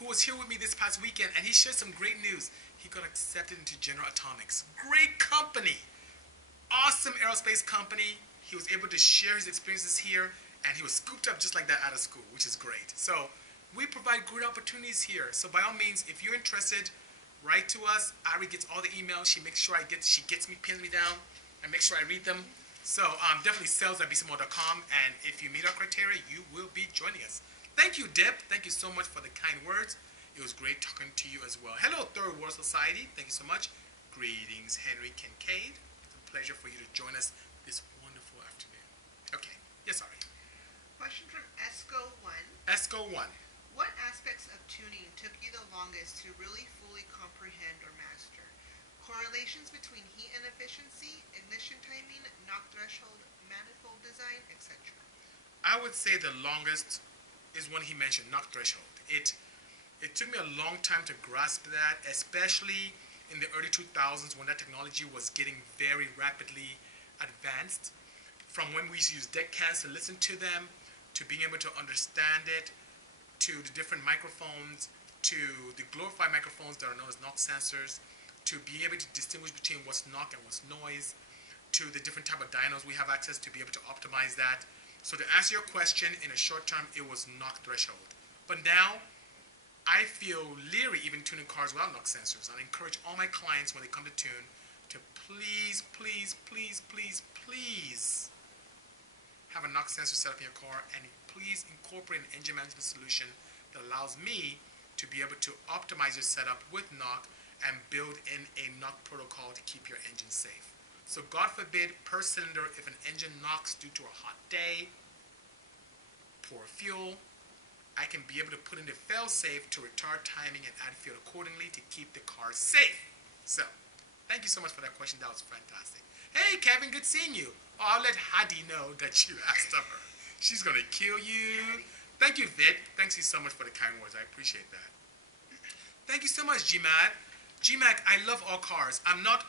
who was here with me this past weekend, and he shared some great news. He got accepted into General Atomics. Great company. Awesome aerospace company. He was able to share his experiences here, and he was scooped up just like that out of school, which is great. So we provide great opportunities here. So by all means, if you're interested, write to us. Ari gets all the emails. She makes sure she gets me, pins me down, and make sure I read them. So definitely sales@bisimoto.com, and if you meet our criteria, you will be joining us. Thank you, Dip. Thank you so much for the kind words. It was great talking to you as well. Hello, Third World Society. Thank you so much. Greetings, Henry Kincaid. It's a pleasure for you to join us this wonderful afternoon. Okay, yes, sorry. Question from Esco1. Esco1. What aspects of tuning took you the longest to really fully comprehend or master? Correlations between heat and efficiency, ignition timing, knock threshold, manifold design, etc. I would say the longest is when he mentioned knock threshold. It took me a long time to grasp that, especially in the early 2000s when that technology was getting very rapidly advanced. From when we used to use deck cans to listen to them, to being able to understand it, to the different microphones, to the glorified microphones that are known as knock sensors, to be able to distinguish between what's knock and what's noise, to the different type of dynos we have access to be able to optimize that. So to answer your question, in a short term, it was knock threshold. But now, I feel leery even tuning cars without knock sensors. I encourage all my clients when they come to tune to please, please, please, please, please have a knock sensor set up in your car, and please incorporate an engine management solution that allows me to be able to optimize your setup with knock and build in a knock protocol to keep your engine safe. So God forbid, per cylinder, if an engine knocks due to a hot day, poor fuel, I can be able to put in the fail-safe to retard timing and add fuel accordingly to keep the car safe. So, thank you so much for that question. That was fantastic. Hey, Kevin, good seeing you. Oh, I'll let Hadi know that you asked of her. She's going to kill you. Thank you, Vit. Thanks you so much for the kind words. I appreciate that. Thank you so much, GMAT. GMAC, I love all cars. I'm not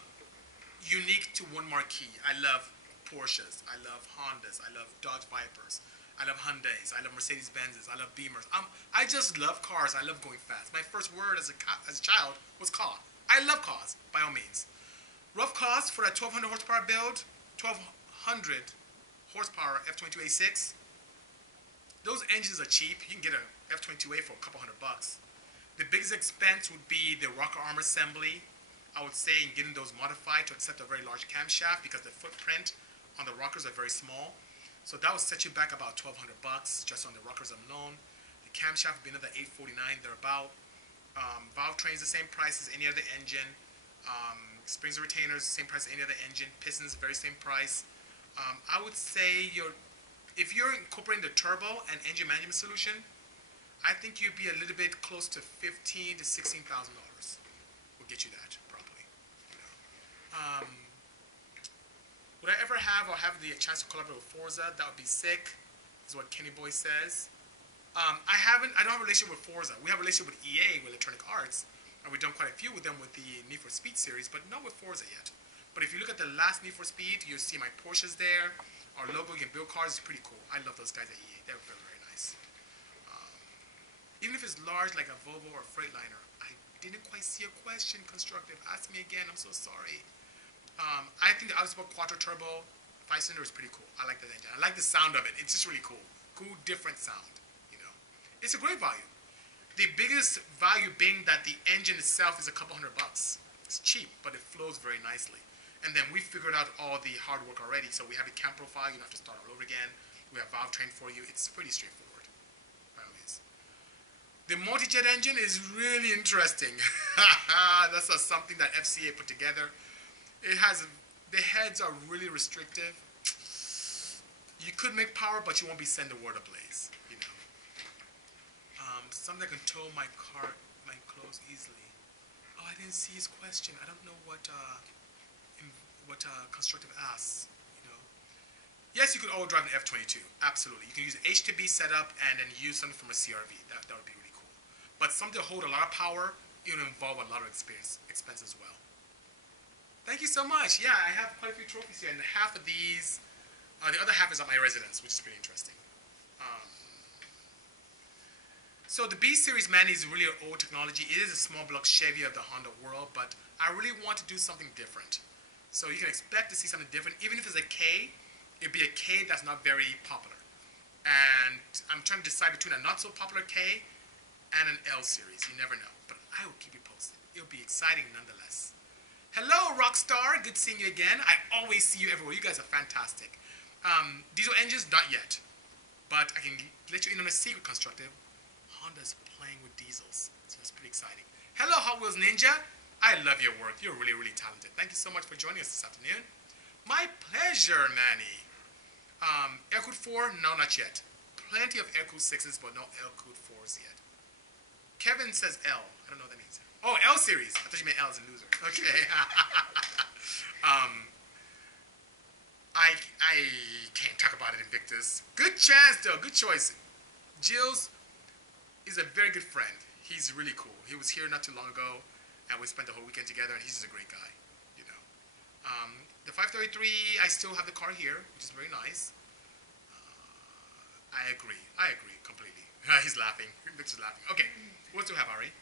unique to one marquee. I love Porsches. I love Hondas. I love Dodge Vipers. I love Hyundais. I love Mercedes-Benzes. I love Beamers. I just love cars. I love going fast. My first word as a child was car. I love cars, by all means. Rough cost for that 1200 horsepower build, 1200 horsepower F22A6. Those engines are cheap. You can get an F22A for a couple $100. The biggest expense would be the rocker arm assembly. I would say in getting those modified to accept a very large camshaft because the footprint on the rockers are very small. So that would set you back about $1,200 just on the rockers alone. The camshaft would be another $849 thereabout. Valve trains the same price as any other engine. Springs and retainers, same price as any other engine. Pistons, very same price. I would say if you're incorporating the turbo and engine management solution, I think you'd be a little bit close to $15,000 to $16,000. We'll get you that probably. Would I ever have or have the chance to collaborate with Forza? That would be sick, is what Kenny Boy says. I don't have a relationship with Forza. We have a relationship with EA, with Electronic Arts, and we've done quite a few with them with the Need for Speed series, but not with Forza yet. But if you look at the last Need for Speed, you'll see my Porsches there. Our logo, you can build cars, is pretty cool. I love those guys at EA. They're very, very nice. Even if it's large like a Volvo or a Freightliner, I didn't quite see a question, Constructive. Ask me again, I'm so sorry. I think the Autosport Quattro Turbo 5-cylinder is pretty cool. I like that engine. I like the sound of it. It's just really cool. Cool, different sound, you know. It's a great value. The biggest value being that the engine itself is a couple $100. It's cheap, but it flows very nicely. And then we figured out all the hard work already. So we have the cam profile. You don't have to start all over again. We have valve train for you. It's pretty straightforward, by all means. The multi-jet engine is really interesting. That's something that FCA put together. It has, the heads are really restrictive. You could make power, but you won't be setting the world ablaze, you know. Something that can tow my car, my clothes easily. Oh, I didn't see his question. I don't know what constructive asks, you know. Yes, you could all drive an F-22. Absolutely. You can use an H2B setup and then use something from a CRV. That would be really cool. But something to hold a lot of power, it would involve a lot of expense as well. Thank you so much. Yeah, I have quite a few trophies here, and half of these, the other half is at my residence, which is pretty interesting. So the B Series Manny is really an old technology. It is a small block Chevy of the Honda world, but I really want to do something different. So you can expect to see something different. Even if it's a K, it'd be a K that's not very popular. And I'm trying to decide between a not so popular K and an L series. You never know. But I will keep you posted. It'll be exciting nonetheless. Hello, Rockstar. Good seeing you again. I always see you everywhere. You guys are fantastic. Diesel engines, not yet. But I can let you in on a secret, Constructive. Honda's playing with diesels. So that's pretty exciting. Hello, Hot Wheels Ninja. I love your work. You're really, really talented. Thank you so much for joining us this afternoon. My pleasure, Manny. Air-cooled 4? No, not yet. Plenty of air-cooled 6s, but no air-cooled 4s yet. Kevin says L. I don't know what that means. Oh, L series. I thought you meant L as a loser. Okay. I can't talk about it, Invictus. Good chance, though. Good choice. Jill's is a very good friend. He's really cool. He was here not too long ago, and we spent the whole weekend together, and he's just a great guy, you know. The 533, I still have the car here, which is very nice. I agree completely. He's laughing. Victor's laughing. Okay, what do you have, Ari?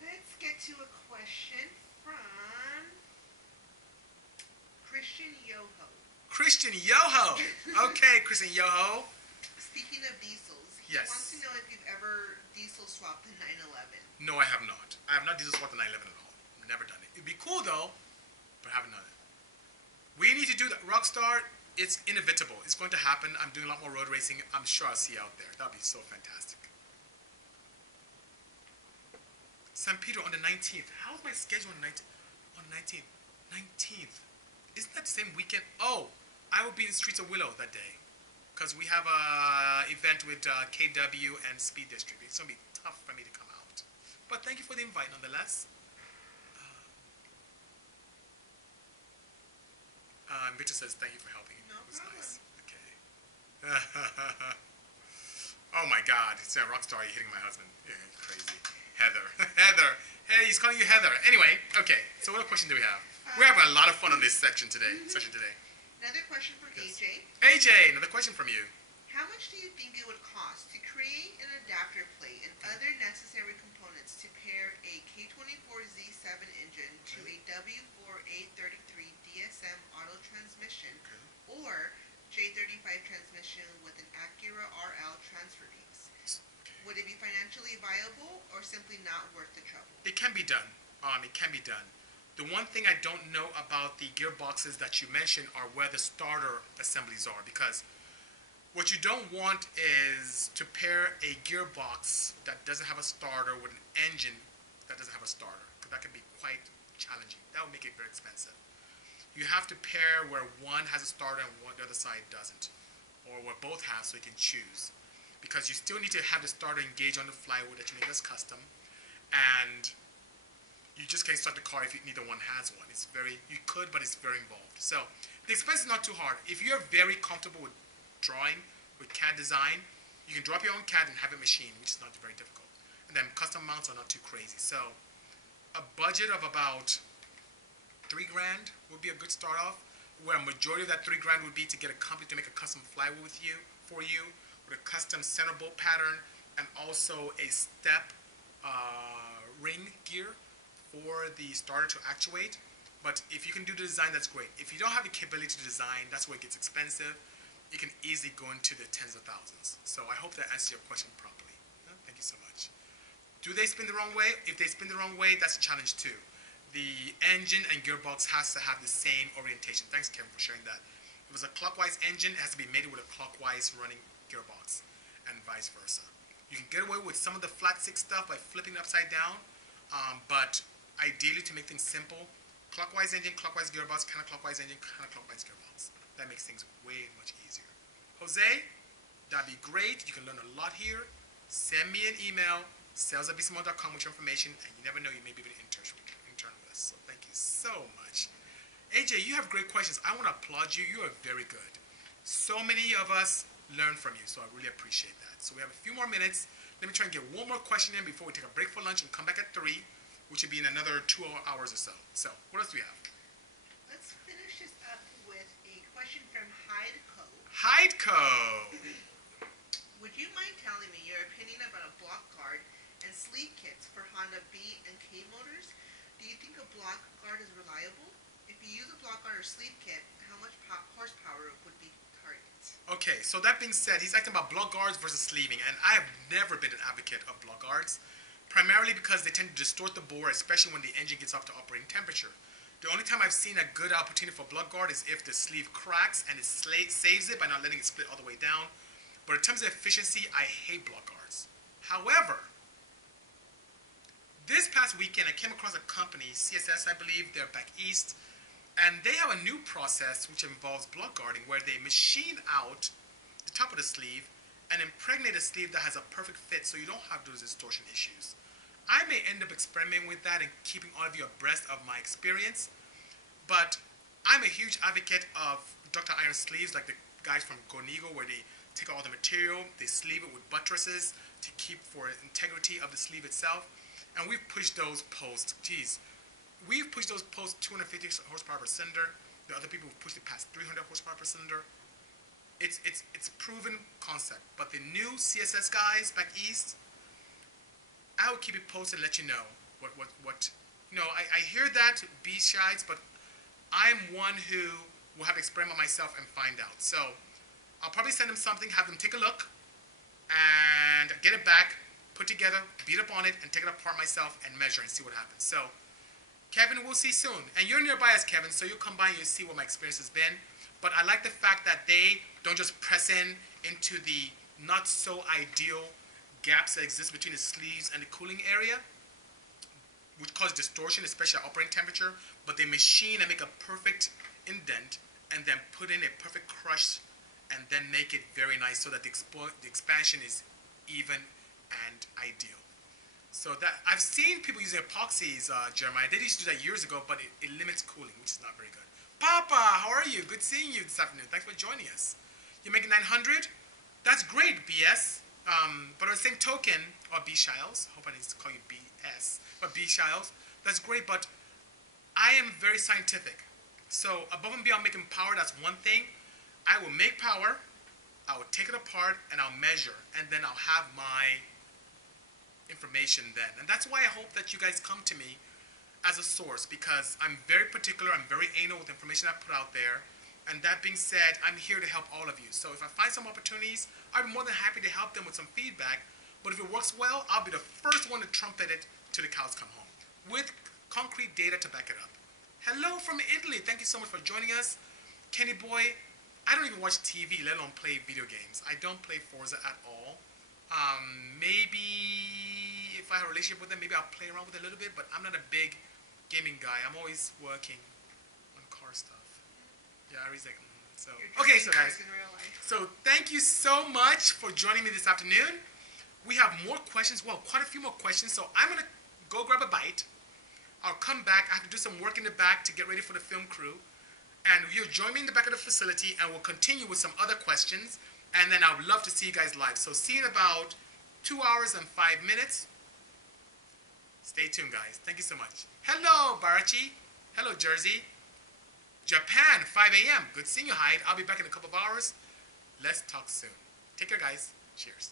Let's get to a question from Christian Yoho. Christian Yoho! Okay, Christian Yoho. Speaking of diesels, he Yes. wants to know if you've ever diesel swapped the 911. No, I have not. I have not diesel swapped the 911 at all. Never done it. It'd be cool, though, but I haven't done it. We need to do that. Rockstar, it's inevitable. It's going to happen. I'm doing a lot more road racing. I'm sure I'll see you out there. That would be so fantastic. San Pedro on the 19th. How's my schedule on the 19th? 19th. Isn't that the same weekend? Oh, I will be in the streets of Willow that day. Because we have an event with KW and Speed District. It's going to be tough for me to come out. But thank you for the invite nonetheless. Victor says thank you for helping. No It was problem. nice. Okay. Oh my God. It's a Rockstar. You're hitting my husband. Yeah, crazy. Heather. Heather. Hey, he's calling you Heather. Anyway, okay. So what question do we have? We're having a lot of fun on this section today. Another question from Yes. AJ. AJ, another question from you. How much do you think it would cost to create an adapter plate and other necessary components to pair a K24Z7 engine to a W4A33 DSM auto transmission or J35 transmission with an Acura RL transfer case? Would it be financially viable or simply not worth the trouble? It can be done. It can be done. The one thing I don't know about the gearboxes that you mentioned are where the starter assemblies are, because what you don't want is to pair a gearbox that doesn't have a starter with an engine that doesn't have a starter, because that can be quite challenging. That would make it very expensive. You have to pair where one has a starter and the other side doesn't, or where both have, so you can choose. Because you still need to have the starter engage on the flywheel that you make as custom, and you just can't start the car if neither one has one. You could, but it's very involved. So the expense is not too hard. If you're very comfortable with drawing, with CAD design, you can drop your own CAD and have it machined, which is not very difficult. And then custom mounts are not too crazy. So a budget of about $3,000 would be a good start off, where a majority of that $3,000 would be to get a company to make a custom flywheel for you, with a custom center bolt pattern, and also a step ring gear for the starter to actuate. But if you can do the design, that's great. If you don't have the capability to design, that's where it gets expensive. It can easily go into the tens of thousands. So I hope that answers your question properly. Thank you so much. Do they spin the wrong way? If they spin the wrong way, that's a challenge too. The engine and gearbox has to have the same orientation. Thanks, Kevin, for sharing that. If it was a clockwise engine, it has to be mated with a clockwise running gearbox, and vice versa. You can get away with some of the flat six stuff by flipping it upside down, but ideally to make things simple, clockwise engine, clockwise gearbox, counterclockwise engine, counterclockwise gearbox. That makes things way much easier. Jose, that'd be great. You can learn a lot here. Send me an email, sales@bisimoto.com with your information, and you never know, you may be able to intern with us. So thank you so much. AJ, you have great questions. I want to applaud you. You are very good. So many of us learn from you, so I really appreciate that. So we have a few more minutes. Let me try and get one more question in before we take a break for lunch and come back at 3, which would be in another 2 hours or so. So what else do we have? Let's finish this up with a question from Hydeco. Hydeco. Would you mind telling me your opinion about a block guard and sleeve kits for Honda B and K motors? Do you think a block guard is reliable? If you use a block guard or sleeve kit, how much horsepower would be targets? Okay, so that being said, he's asking about block guards versus sleeving, and I have never been an advocate of block guards, primarily because they tend to distort the bore, especially when the engine gets up to operating temperature. The only time I've seen a good opportunity for block guard is if the sleeve cracks and it saves it by not letting it split all the way down. But in terms of efficiency, I hate block guards. However, this past weekend I came across a company, CSS I believe, they're back east, and they have a new process which involves block guarding where they machine out the top of the sleeve and impregnate a sleeve that has a perfect fit so you don't have those distortion issues. I may end up experimenting with that and keeping all of you abreast of my experience, but I'm a huge advocate of Dr. Iron sleeves like the guys from Gonigo, where they take all the material, they sleeve it with buttresses to keep for integrity of the sleeve itself, and we've pushed those posts, we've pushed those posts 250 horsepower per cylinder. The other people have pushed it past 300 horsepower per cylinder. It's a proven concept. But the new CSS guys back east, I will keep it posted and let you know what you know. I hear that B-shites, but I'm one who will have to experiment myself and find out. So I'll probably send them something, have them take a look, and get it back, put together, beat up on it, and take it apart myself and measure and see what happens. So Kevin, we'll see soon. And you're nearby us, Kevin, so you'll come by and you'll see what my experience has been. But I like the fact that they don't just press into the not so ideal gaps that exist between the sleeves and the cooling area, which cause distortion, especially at operating temperature, but they machine and make a perfect indent and then put in a perfect crush and then make it very nice so that the expansion is even and ideal. So that I've seen people using epoxies, Jeremiah. They used to do that years ago, but it limits cooling, which is not very good. Papa, how are you? Good seeing you this afternoon. Thanks for joining us. You're making 900? That's great, BS. But on the same token, or B Shiles, hope I didn't call you BS, but B Shiles, that's great, but I am very scientific. So above and beyond making power, that's one thing. I will make power, I will take it apart, and I'll measure, and then I'll have my information then. And that's why I hope that you guys come to me as a source, because I'm very particular, I'm very anal with the information I put out there. And that being said, I'm here to help all of you. So if I find some opportunities, I'm more than happy to help them with some feedback. But if it works well, I'll be the first one to trumpet it till the cows come home, with concrete data to back it up. Hello from Italy. Thank you so much for joining us. Kenny boy, I don't even watch TV, let alone play video games. I don't play Forza at all. Maybe if I have a relationship with them, maybe I'll play around with it a little bit, but I'm not a big gaming guy. I'm always working on car stuff. Yeah, Ari's like, so. Okay, so guys, so thank you so much for joining me this afternoon. We have more questions, well, quite a few more questions, so I'm going to go grab a bite. I'll come back. I have to do some work in the back to get ready for the film crew. And you'll join me in the back of the facility, and we'll continue with some other questions. And then I would love to see you guys live. So see you in about 2 hours and 5 minutes. Stay tuned, guys. Thank you so much. Hello, Barachi. Hello, Jersey. Japan, 5 a.m. Good seeing you, Hyde. I'll be back in a couple of hours. Let's talk soon. Take care, guys. Cheers.